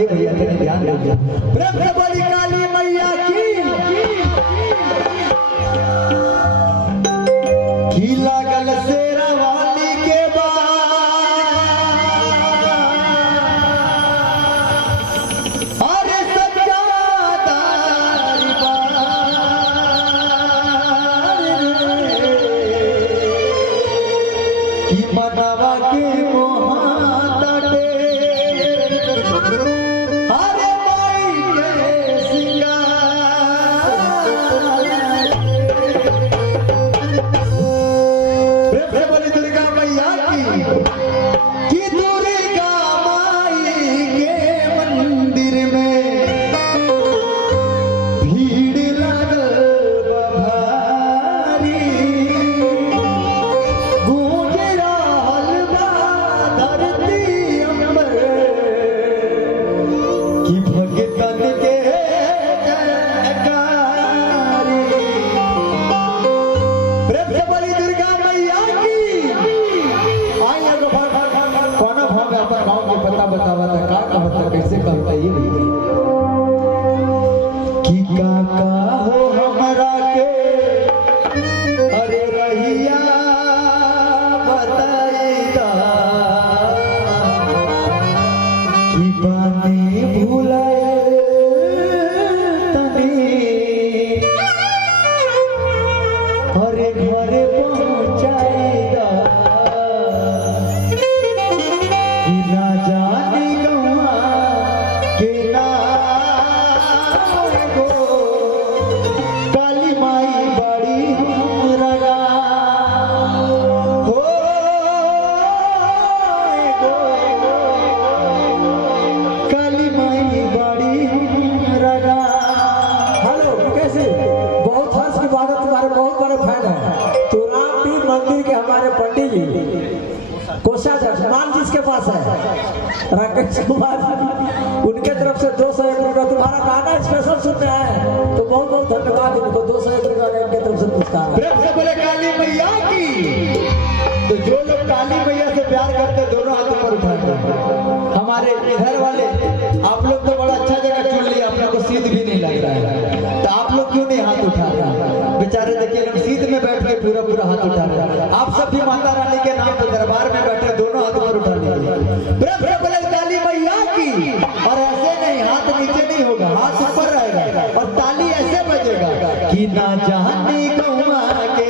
ये भैया तेरे ध्यान रखिए। प्रेम से बोली काली मैया की लागल शेरा वाली के बाद अरे सच्चा की मनावा के मोहाताटे अरे माई के सिंगार बोली दुर्गा मैया की दुर्गा माई के मंदिर में भीड़ लागल भारी की भगतन के जयकारी। प्रेम से बोली दुर्गा मैया की। आई एगो कौन भाव में अपन गाँव के पता बतावा था का कहता कैसे कहता ये कि काका हो हमरा के अरे रहिया बताईदा कि बानी भूलाए तनी हरे घरे पहुँचाईदा कि ना जानी गवा के ना गो काली माई बड़ी हमरा हो गो काली माई बड़ी हमरा। हेलो कैसे बहुत हर्ष की बात है, तुम्हारे बहुत बड़े फैन है। तुरापी मंदिर के हमारे पंडित जी कोषाध्यक्ष मान जिसके पास है राकेश कुमार, उनके तरफ से 201 रुपया तुम्हारा गाना स्पेशल सुनने आए तो बहुत बहुत धन्यवाद इनको। 201 रुपया इनके तरफ से पुरस्कार। प्रेम से बोले काली मैया की। तो जो लोग काली मैया से प्यार करते दोनों हाथ ऊपर उठाते। हमारे इधर वाले आप लोग तो बड़ा अच्छा जगह चुन लिया, आप लोग को सीध भी नहीं लग रहा है तो आप लोग क्यों नहीं हाथ उठा रहे हैं? बेचारे देखिए लोग सीध में बैठ के पूरा पूरा हाथ उठा रहे हैं। आप सब भी माता रानी के नाम पे दरबार में बैठे दोनों हाथ ऊपर उठा लीजिए। प्रेम से बोले काली मैया की। और ऐसे नहीं, हाथ नीचे नहीं होगा, हाथ ऊपर रहेगा और ताली ऐसे बजेगा कि ना जाने गौवा के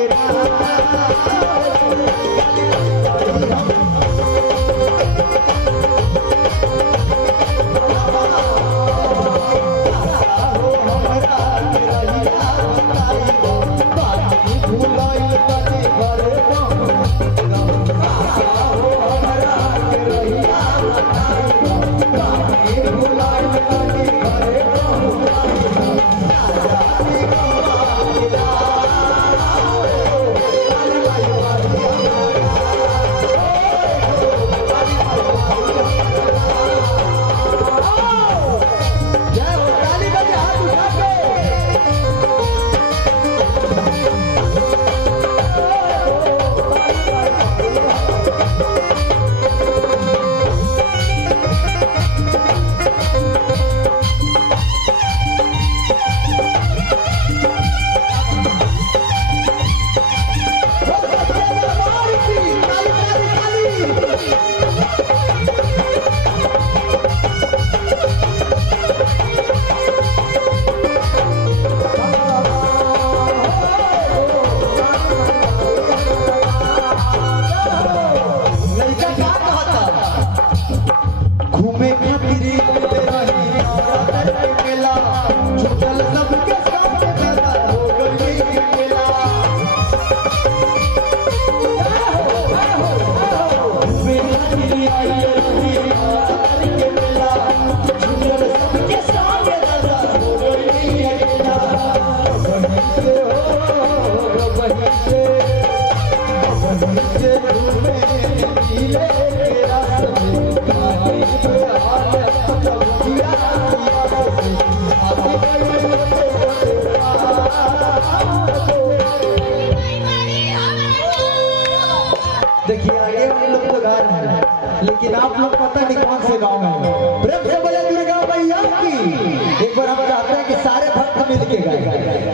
देखिए आगे वाले लोग तो गा रहे हैं, लेकिन आप लोग पता नहीं कौन से गाँव में। प्रेम से बोले दुर्गा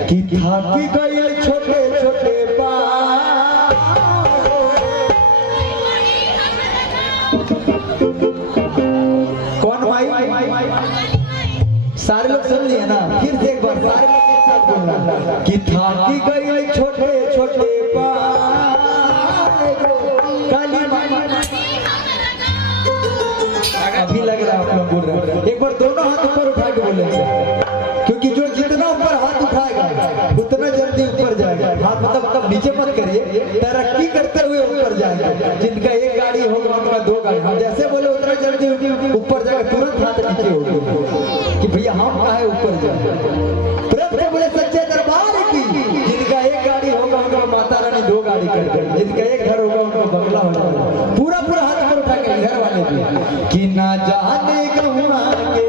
कि थाकी गई छोटे छोटे कौन भाई? सारे लोग समझ लिए ना? फिर से एक बार सारे लोग एक साथ बोलना कि थाकी गई छोटे छोटे काली माई। अभी लग रहा है आप लोग बोल रहे हैं। एक बार दोनों हाथ ऊपर उठा के बोलेंगे, क्योंकि जो जितना ऊपर हाथ उठाएगा उतना जल्दी ऊपर जाएगा। हाथ मतलब नीचे मत करिए, तरक्की करते हुए ऊपर जाएगा। जिनका एक गाड़ी होगा उनका दो गाड़ी, हम जैसे बोले उतना जल्दी ऊपर जाएगा, तुरंत हाथ नीचे होगा कि भैया हम कहा है ऊपर जाए। प्रेम से बोले सच्चे दरबार की। जिनका एक गाड़ी होगा उनको माता रानी दो गाड़ी कर देगी, जिनका एक घर होगा उनको बंगला हो जाएगा। पूरा पूरा हाथ पर उठा के घर वाले भी कि ना जाने गहुआ के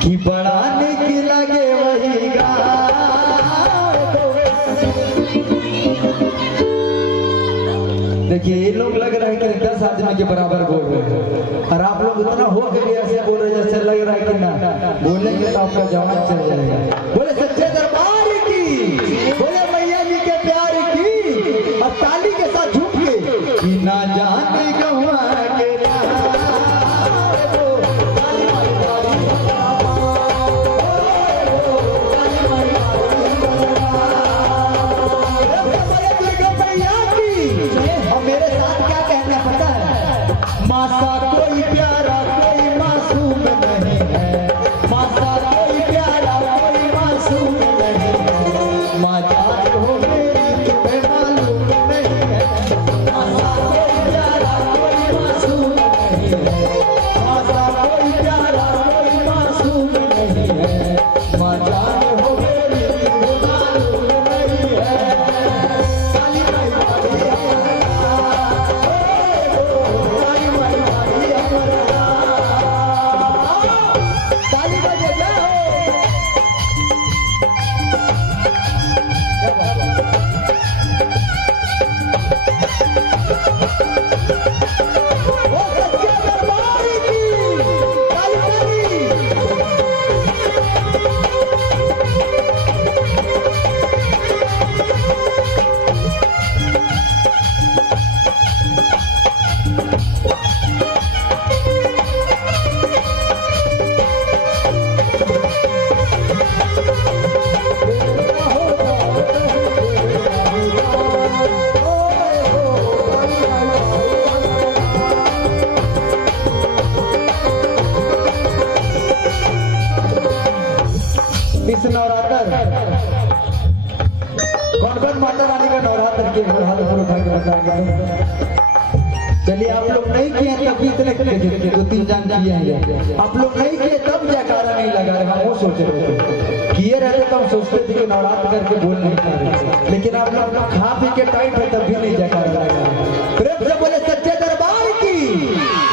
कि बढ़ाने की लगे वही देखिए ये लोग लग रहा है कि 10 आदमी के बराबर बोल रहे हैं, और आप लोग इतना हो के भी ऐसे बोल रहे हैं जैसे लग रहा है कि ना बोलेंगे तो आपका जवान चल जाएगा। बोले सच्चे दरबार की, बोले मैया जी के प्यार की, और ताली के साथ झूठ के कि ना जाने गवा के मासा कोई प्यारा कोई मासूम नहीं है, मासा कोई प्यारा कोई मासूम नहीं है, माँ जान हो मेरी तुम्हें मालूम नहीं है। मासा कोई प्यारा कोई मासूम नहीं है, मासा कोई प्यारा कोई मासूम नहीं है, माँ जान हो मेरी तुम्हें मालूम नहीं है। काली माई इस नवरात्र कौन कौन माता रानी का नवरात्र के हाथ पर उठा के बताएंगे। चलिए आप लोग नहीं किए तब भी इतने 2-3 जान किए हैं, आप लोग नहीं किए तब जयकारा नहीं लगा रहे, हम वो सोच रहे थे। किए रहते तो हम सोचते थे कि नवरात्र करके बोल नहीं पा रहे, लेकिन आप लोग खा पी के टाइट है तब भी नहीं जयकारा लगाया। प्रेम से बोले सच्चे दरबार की।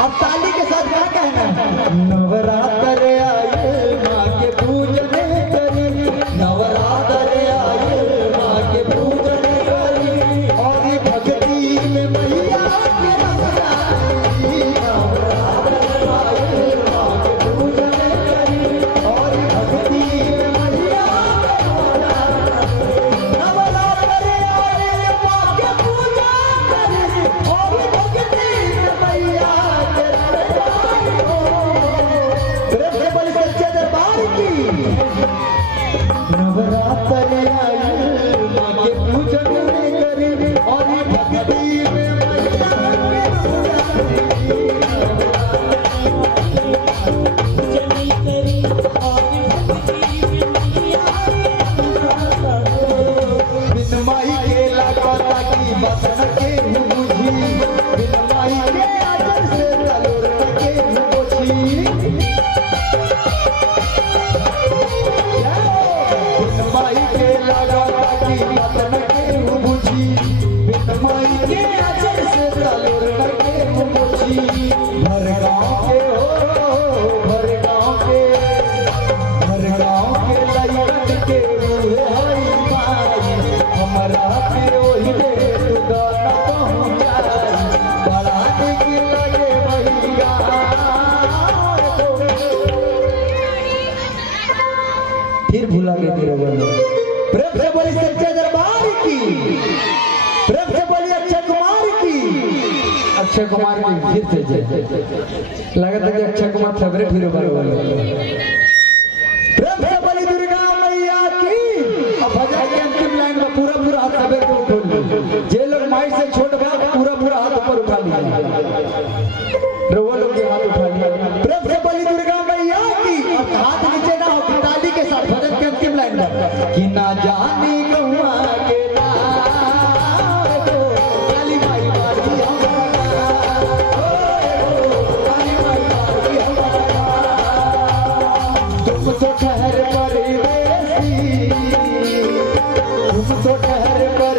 अब ताली के साथ क्या कहना है? नवरात्र आए माँ के पूजन करी, नवरात्र आए माँ के पूजन करी, और ये भक्ति में मैया के नवरात्रि, नवरात्र आए माँ के पूजन करी, और ये भक्ति में मैया के नवरात्रि, नवरात्र आए माँ के पूजन करी, और ये भक्ति में मैया के नवरात्रि। प्रेम से बोले सच्चे दरबार की। नवरात्र आए माँ के पूजन करी, और ये भक्ति में मैया बिन माई के लागता की बात न के बुझी, बिन माई के आदर से तलोर न के बुझी, बिन माई के लागता की बात न के बुझी, बिन माई के आदर से तलोर न के बुझी। भर गाँव के हो, भर गाँव के, भर गाँव के लइकन के रूहे हई माई, हमरा के ओहि रे तू गाना पहुँचाई, बड़ा निक लगे वही फिर भुला गए तेरे बोले। प्रेम से बोली सच्चे दरबार की। प्रेम से बोली अक्षय कुमार की। अक्षय कुमार की फिर से जय। लगा था कि अक्षय कुमार फेवरेट हीरो बोले। प्रेम से बोली दुर्गा मैया की। अब भजन के अंतिम लाइन में पूरा पूरा हाथ सवेर को उठा लो। जे लोग माइक से छोड़ बा पूरा पूरा हाथ ऊपर उठा लिया, वो लोग भी हाथ उठा लिया। प्रेम से बोली दुर्गा मैया की। और हाथ नीचे ना हो, ताली के साथ भजन के अंतिम लाइन में कि ना जानी गौआ के नार को काली माई मारी हमारा, काली माई मारी हमारा, तुम तो ठहर परदेसी, तुम तो ठहर पर